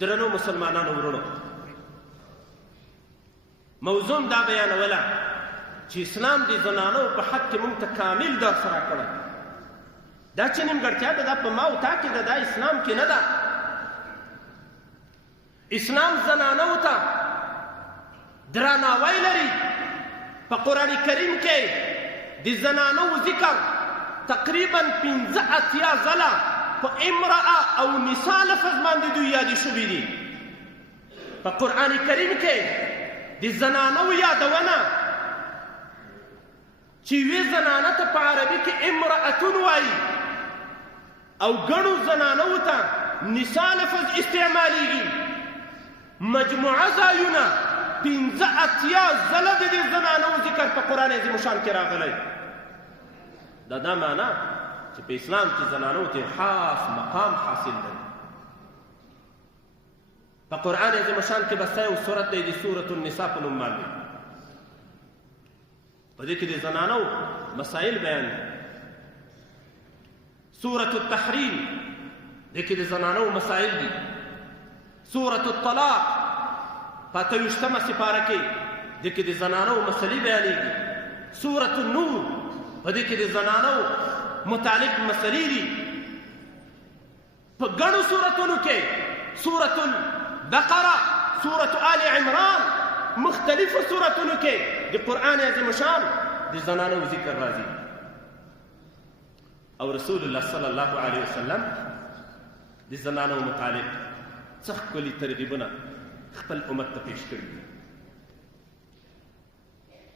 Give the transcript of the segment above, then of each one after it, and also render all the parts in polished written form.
درنو مسلمانانو ورونو، موضوع دا بیانوله چې اسلام د زنانو په حق کې موږ ته کامل درس راکړی. دا چې نیمګړتیا ده دا په ما او تا کې ده، دا اسلام کې نه ده. اسلام زنانو ته درناوی لري. په قرآن کریم کې د زنانو ذکر تقریبا 85 ځله په امرأه او نساء لفظ باندې دوی یادې شوي دي. په قرآن کریم کې د زنانو یادونه چې یوې زنانه ته په عربي کې امرأتون وایي او ګڼو زنانو ته نساء لفظ استعمالیږي. مجموعه ځایونه 85 ځله د دې زنانو ذکر په قرآن عظیم شان کې راغلی. دا معنا چې په اسلام کې زنانو ته خاص مقام حاصل دی. په قرآن عظیم شان کې بس یو سورت دی د سورة النساء په نوم باندې. په دې کې د زنانو مسائل بیان دي. سورة التحریم دې کې د زنانو مسائل دي. سورة الطلاق په 28مه سپاره کې دې کې د زنانو مسلې بیانېږي. سورة النور په دې کې د زنانو متعلق مسلې دي. په ګڼو سورتونو کې سورة البقره، سورة آل عمران، مختلفو سورتونو کې د قرآن عظیم شان د زنانو ذکر راځي. او رسول الله صلی الله علیه وسلم د زنانو متعلق څه ښکلي ترغیبونه خپل امت ته پیش کړي.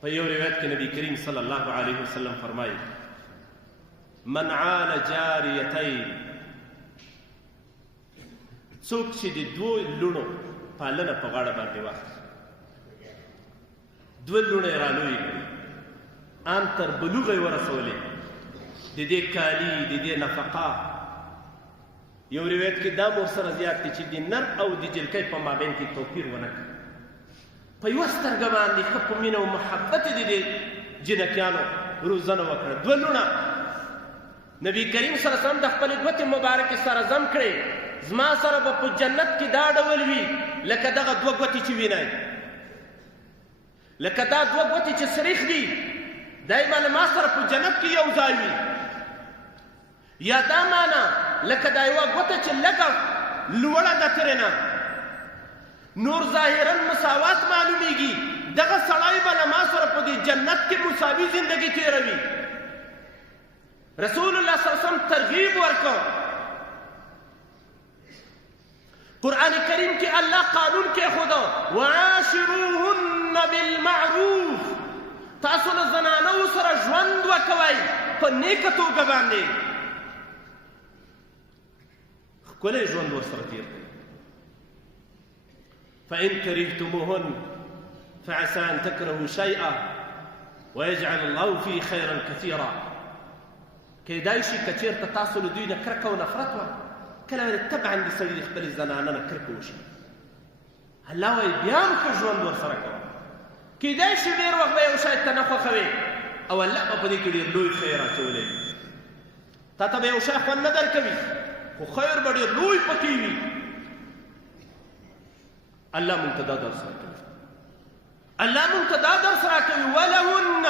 په یو روایت کې نبی کریم صلی الله علیه وسلم فرمایي: من عال جاریتین، څوک چې د دوو لوڼو پالنه په غاړه باندې واخلي، دوه لوڼې یې رالویې کړي، ان تر بلوغه یې ورسولې، د دې کالي، د دې نفقه. یو روایت کې دا مور سره زیات دی چې د نر او د جلکۍ په مابین کې توپیر ونه کړي. په یوه سترګه باندې ښه په مینه او محبت یې د دې جنکیانو روزنه وکړه. دوه لوڼه نبی کریم صلی الله علیه وسلم د خپلې ګوتې مبارکې سره ضم کړې. زما سره به په جنت کې دا ډول وي لکه دغه دوه ګوتې چې وینئ، لکه دا دوه ګوتې چې سریښ دي دایما ما سره په جنت کې یو ځای وي. یا دا معنا لکه دا یوه ګوته چې لږه لوړه ده ترې نه، نور ظاهرا مساوات معلومیږي. دغه سړی به له ما سره په دې جنت کې مساوي زندگی تېروي. رسول الله صلی الله علیه وسلم ترغیب ورکړ. قرآن کریم کې الله قانون کېښوده: وعاشروهن بالمعروف، تاسو له زنانو سره ژوند وکوئ په نیکه توګه باندې، ښکلی ژوند ورسره تېر کړئ. فإن كرهتموهن فعسى أن تكرهوا شيئا ويجعل الله فيه خيرا كثيرا. کیدای شي که چېرته تاسو له دوی نه کرکه او نفرت وه، کله طبعا د سړي د خپلې زنانه نه کرکه وشي، الله وایي بیا هم ښه ژوند ورسره کوه. کیدای شي ډېر وخت به یو شی ته نه خوښوې او الله به په دې کې ډېر لوی خیر اچولی وي. تا ته به یو شی خوند نه درکوي خو خیر به ډېر لوی پکې وي. الله موږ ته دا درس راکوي. الله موږ ته دا درس راکوي: ولهن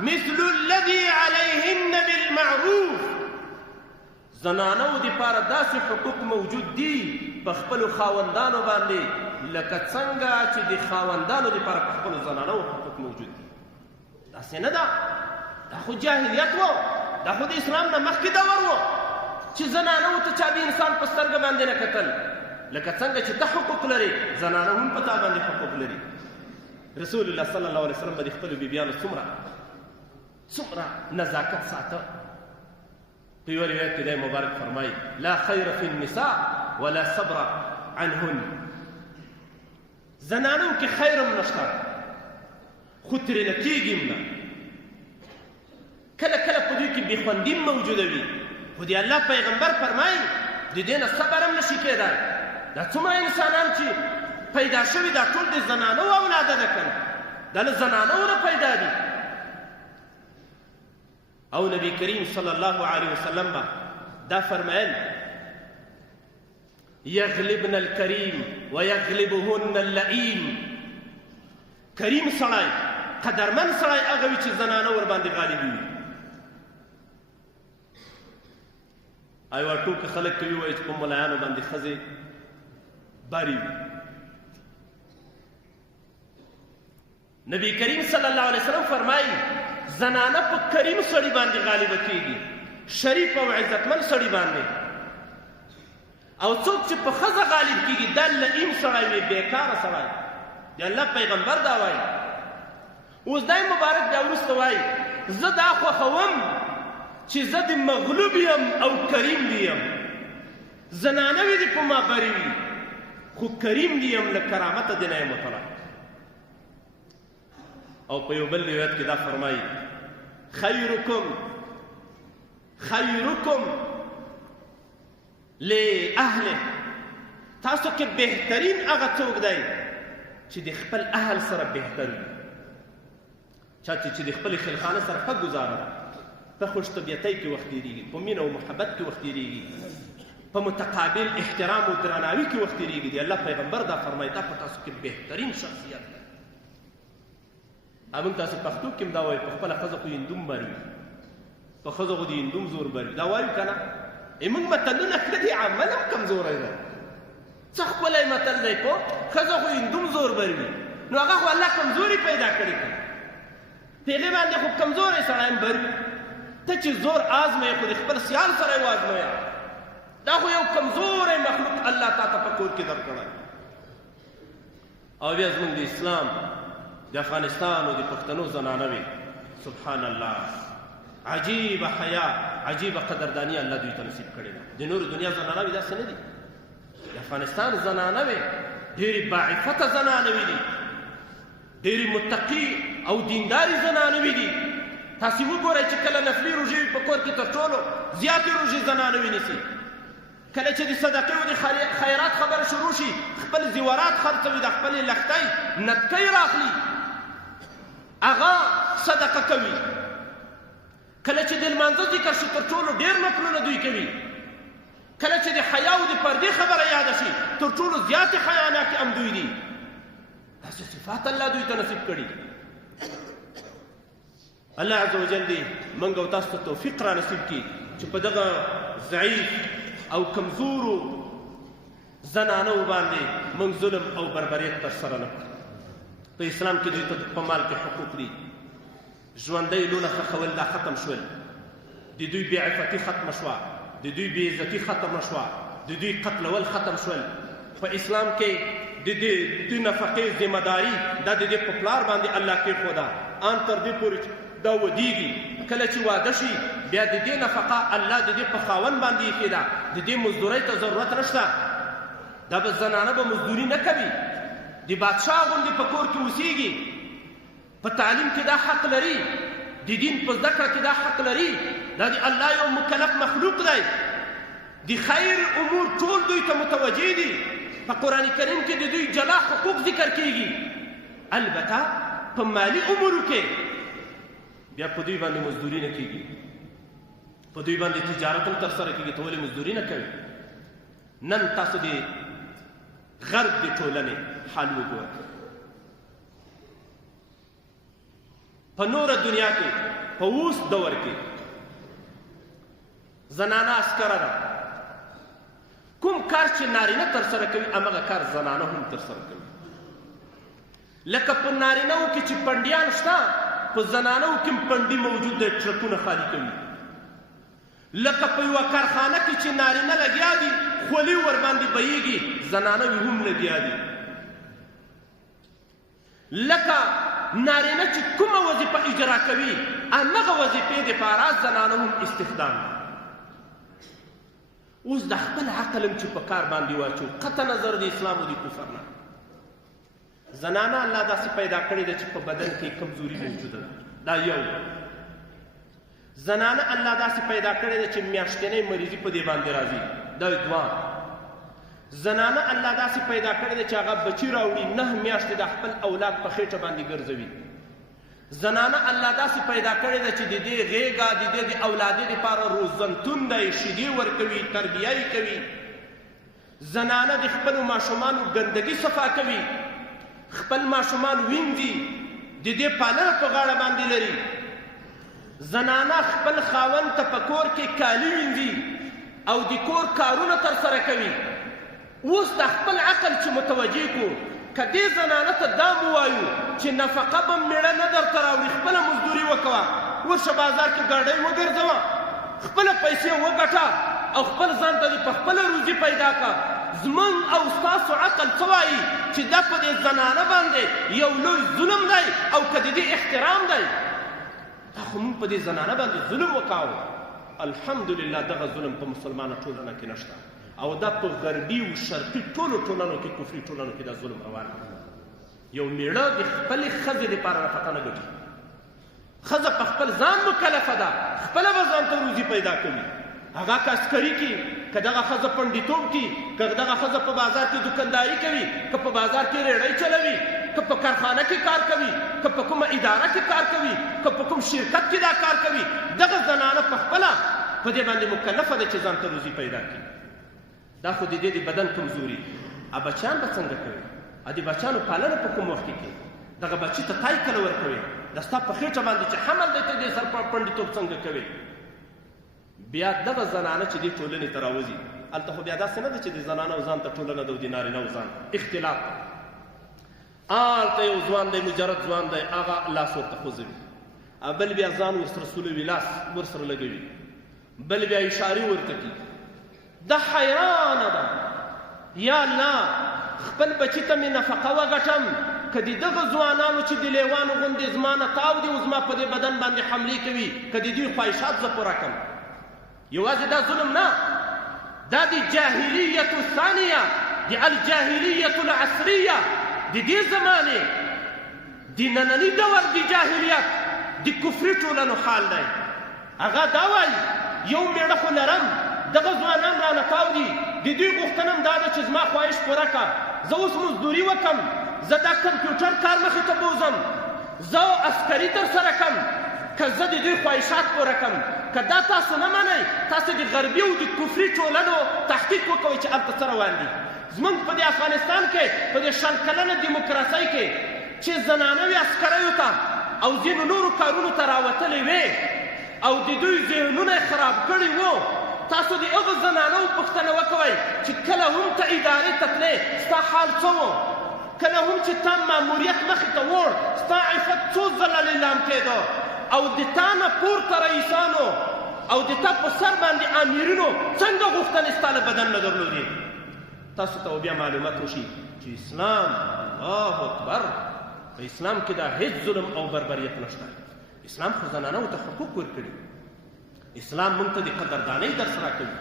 مثل الذي عليهن بالمعروف. زنانو دپاره داسې حقوق موجود دي په خپلو خاوندانو باندې لکه څنګه چې د خاوندانو دپاره په خپلو زنانو حقوق موجود دي. داسې نه ده، دا خو جاهلیت و، دا خو د اسلام نه مخکې دور و چې زنانو ته چا د انسان په سترګه باندې نه کتل. لکه څنګه چې ته حقوق لرې، زنانه هم په تا باندې حقوق لري. رسول الله صلی الله علیه وسلم به د خپلو بیبیانو څومره نزاکت ساته. په یوه روایت کې دی مبارک فرمایي: لا خیر فی النساء ولا صبر عنهن. زنانو کې خیر هم نشته خو ترې نه کېږي هم نه. کله کله په دوی کې بېخوندي هم موجوده وي، خو د الله پیغمبر فرمایي د دې نه صبر هم نشي کېدی. دا څومره انسانان چې پیدا شوي دا ټول د زنانو اولاده ده که نه، دا له زنانو نه پیدا دي. او نبی کریم صلی الله علیه وسلم با دا فرمایل: یغلبن الکریم ویغلبهن اللئیم. کریم سړی، قدرمن سړی هغه وي چې زنانه ورباندې غالب وي. یوه ټوکه خلک کوي وایي چې په ملایانو باندې ښځې باري وي. نبی کریم صلی الله علیه وسلم فرمایي زنانه په کریم سړي باندې غالبه کېږي، شریف او عزتمن سړي باندې. او څوک چې په ښځه غالب کېږي دا لئیم سړی وي، بېکاره سړی. د الله پیغمبر دا وایي. اوس دی مبارک بیا وروسته وایي زه دا خوښوم چې زه د مغلوب یم او کریم دی یم. زنانه وي دې په ما بري وي، خو کریم دی یم، له کرامته دې نه یم وتلی. او په یو بل روایت کې دا فرمایي خیرکم لاهله. تاسو کې بهترین هغه څوک دی چې د خپل اهل سره بهتر وي. چا چې د خپلې خلخانه سره ښه ګزاره ده، په خوش طبیعتۍ کې وخت تېرېږي، په مینه او محبت کې وخت تېرېږي، په متقابل احترام او درناوي کې وخت تېرېږي. د الله پیغمبر دا فرمایي دا په تاسو کې بهترین شخصیت دی. موږ تاسو پښتو کې هم دا وایو په خپله ښځه خو هندوم بر وي، په ښځه خو د هندوم زور بر وي. دا وایو که نه؟ موږ متلونه ښه دي، عمل هم کمزوری دی. څه ښکلی متل دی په ښځه خو هندوم زور بر وي. نو هغه خو الله کمزوري پیدا کړې که په هغې باندې خو کمزوری سړی هم بر وي. ته چې زور آزمویې خو د خپل سیال سره یې وازمویه. دا خو یو کمزوری مخلوق الله تا ته په کور کې درکړی. او بیا زموږ د اسلام د افغانستان او د پښتنو زنانه وي، سبحان الله، عجیبه حیا، عجیبه قدرداني الله دوی ته نصیب کړې ده. د نورو دنیا زنانه وي داسې نه دي. د افغانستان زنانه وي ډېرې باعفته زنانه وي دي، ډېرې متقي او دینداري زنانه وي دي. تاسې وګورئ چې کله نفلي روژې وي په کور کې تر ټولو زیاتې روژې زنانه ونیسي. کله چې د صدقې او د خیرات خبره شروع شي خپل زیورات خرڅوي، د خپلې لښتۍ نتکۍ راخلي هغه صدقه کوي. کله چې د لمانځه ذکر شي تر ټولو ډېر نفلونه دوی کوي. کله چې د حیا او د پردې خبره یاده شي تر ټولو زیاتې حیاناکې هم دوی دي. داسې صفات الله دوی ته نصیب کړي. الله عز وجل دې موږ او تاسو ته توفیق را نصیب کړي چې په دغه ضعیف او کمزورو زنانو باندې موږ ظلم او بربریت ترسره نه کړو. په اسلام کې دوی ته په مال کې حقوق دي. ژوندی لونه ښخول دا ختم شول. د دوی بېعفتي ختمه شوه، د دوی بېعزتي ختمه شوه، د دوی قتلول ختم شول. په اسلام کې د نفقې ذمهداري دا د دې په پلار باندې الله کېښوده. ان تر دې پورې دا ودیږي کله چې واده شي بیا د دې نفقه الله د دې په خاوند باندې ایښې ده. د دې مزدورۍ ته ضرورت نشته. دا به زنانه به مزدوري نه کوي، د بادشاه غوندې په کور کې اوسېږي. په تعلیم کې دا حق لري، د دین په زده کړه کې دا حق لري. دا د الله یو مکلف مخلوق دی. د خیر امور ټول دوی ته متوجه دي. په قرآن کریم کې د دوی جلا حقوق ذکر کېږي. البته په مالي امورو کې بیا په دوی باندې مزدوري نه کېږي، په دوی باندې تجارت هم ترسره کېږي. ته ولې مزدوري نه کوي؟ نن تاسو د غرب د ټولنې حال وګورئ. په نوره دنیا کې په اوس دور کې زنانه عسکره ده. کوم کار چې نارینه ترسره کوي همغه کار زنانه هم ترسره کوي. لکه په نارینهو کې چې پنډیان شته په زنانهو کې هم پنډي موجود دی، ټرکونه خالي کوي. لکه په یوه کارخانه کې چې نارینه لګیا دي خولي ورباندې بهیږي، زنانه هم لګیا دي. لکه نارینه چې کومه وظیفه اجرا کوي همغه وظیفې دپاره زنانه هم استخدام دي. اوس د خپل عقل هم چې په کار باندې واچو قطع نظر د اسلام او د کفر نه. زنانه الله داسې پیدا کړې ده چې په بدن کې کمزوري موجوده ده. دا یو. زنانه الله داسې پیدا کړې ده چې میاشتنۍ مریضي په دې باندې راځي. دا دوه. زنانه الله داسې پیدا کړې ده چې هغه بچي راوړي 9 میاشتې د خپل اولاد په خېټه باندې ګرځوي. زنانه الله داسې پیدا کړې ده چې د دې غېږه د دې د اولادې دپاره روزنتون دی، شیدې ورکوي، تربیه یې کوي. زنانه د خپلو ماشومانو ګندګي صفا کوي، خپل ماشومان وینځي، د دې پالنه په غاړه باندې لري. زنانه خپل خاوند ته په کور کې کالي وینځي او د کور کارونه ترسره کوي. اوس د خپل عقل چې متوجه کو، که دې زنانه ته دا ووایو چې نفقه به مېړه نه درته راوړي، خپله مزدوري وکوه، ورشه بازار کې ګاډۍ وګرځوه، خپله پیسې وګټه او خپل ځان ته دې په خپله روزي پیدا کړه. زمونږ او ستاسو عقل څه وایي چې دا په دې زنانه باندې یو لوی ظلم دی او که د دې احترام دی. دا خو موږ په دې زنانه باندې ظلم وکاوه. الحمدلله دغه ظلم په مسلمانه ټولنه کې نشته او دا په غربي او شرقي ټولو ټولنو کې، کفري ټولنو کې دا ظلم روان دی. یو میړه د خپلې ښځې دپاره نفقه نه ګټي. ښځه په خپل ځان مکلفه ده، خپله به ځان ته روزي پیدا کوي. هغه که عسکري کي، که دغه ښځه پنډیتوب کي، که دغه ښځه په بازار کې دکانداري کوي، که په بازار کې ریړۍ چلوي، که په کارخانه کې کار کوي، که په کومه اداره کې کار کوي، که په کوم شرکت کې دا کار کوي، دغه زنانه په خپله په دې باندې مکلفه ده چې ځان ته روزي پیدا کړي. دا خو د دې د بدن کمزوري. بچیان به څنګه کوي؟ د بچیانو پالنه په کوم وخت کې کوي؟ دغه بچي ته تای کله ورکوي؟ د ستا په خېټه باندې چې حمل دی ته دې سر پنډیتوب څنګه کوي؟ بیا دغه زنانه چې دې ټولنې ته راوځي، هلته خو بیا داسې نه ده چې د زنانه ځان ته ټولنه ده او د نارینه ځان اختلاف. هلته یو ځوان دی، مجرد ځوان دی، هغه لاس ورته خوځوي، بل بیا ځان ورسره سولوي، لاس ورسره لګوي، بل بیا اشارې ورته کوي. دا حیرانه ده. یا الله، خپل بچي ته مې نفقه وګټم، که د دغه ځوانانو چې د لیوانو غوندې زما نه تاو دي او زما په دې بدن باندې حملې کوي، که د دوی خواهشات زه پوره کړم. یوازې دا ظلم نه، دا د جاهلیت الثانیه، د الجاهلیت العصریه، د دې زمانې د ننني دور د جاهلیت د کفري ټولنو حال دی. هغه دا وایي یو میړه خو لرم، دغه ځوانان رانه تاو دي، د دوی غوښتنه هم دا ده چې زما خواهش پوره کړه، زه اوس مزدوري وکړم، زه دا کمپیوټر کار مخې ته بوځم، زه عسکري ترسره کړم، که زه د دوی خواهشات پوره کړم. که دا تاسو نه منئ، تاسو د غربي او د کفري ټولنو تحقیق وکوئ چې هلته څه روان دي. زمونږ په دې افغانستان کې په دې 100 کلنه دیموکراسۍ کې چې زنانه وې عسکریو ته او ځینو نورو کارونو ته راوتلې وې او د دوی ذهنونه یې خراب کړي وو، تاسو د هغو زنانو پوښتنه وکوئ چې کله هم ته ادارې ته تلې ستا حال څه و؟ کله هم چې تا ماموریت مخې ته وړ، ستا عفت څو ځله لیلام کېده او د تا نه پورته رئیسانو او د تا په سر باندې امیرینو څنګه غوښتنې ستا له بدن نه درلودې؟ تاسو ته بیا معلومات وشي چې اسلام، الله اکبر، په اسلام کې دا هیڅ ظلم او بربریت نشته. اسلام خو زنانو ته حقوق ورکړي. اسلام موږ ته د قدردانۍ درس راکوي،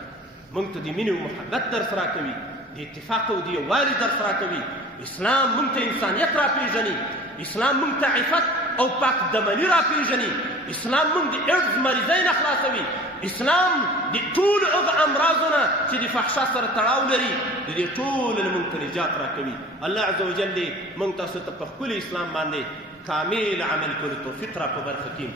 موږ ته د مینې او محبت درس راکوي، د اتفاق او د یووالي درس راکوي. اسلام موږ ته انسانیت راپېژني، اسلام موږ ته عفت او پاک دمني راپېژني، اسلام موږ د ایډز مریضۍ نه خلاصوي، اسلام د ټولو هغه امراضو نه چې د فحشا سره تړاو لري، د دې ټولو نه موږ ته نجات راکوي. الله عز وجل دې موږ تاسو ته په ښکلي اسلام باندې کامل عمل کولو توفیق را په برخه کړي.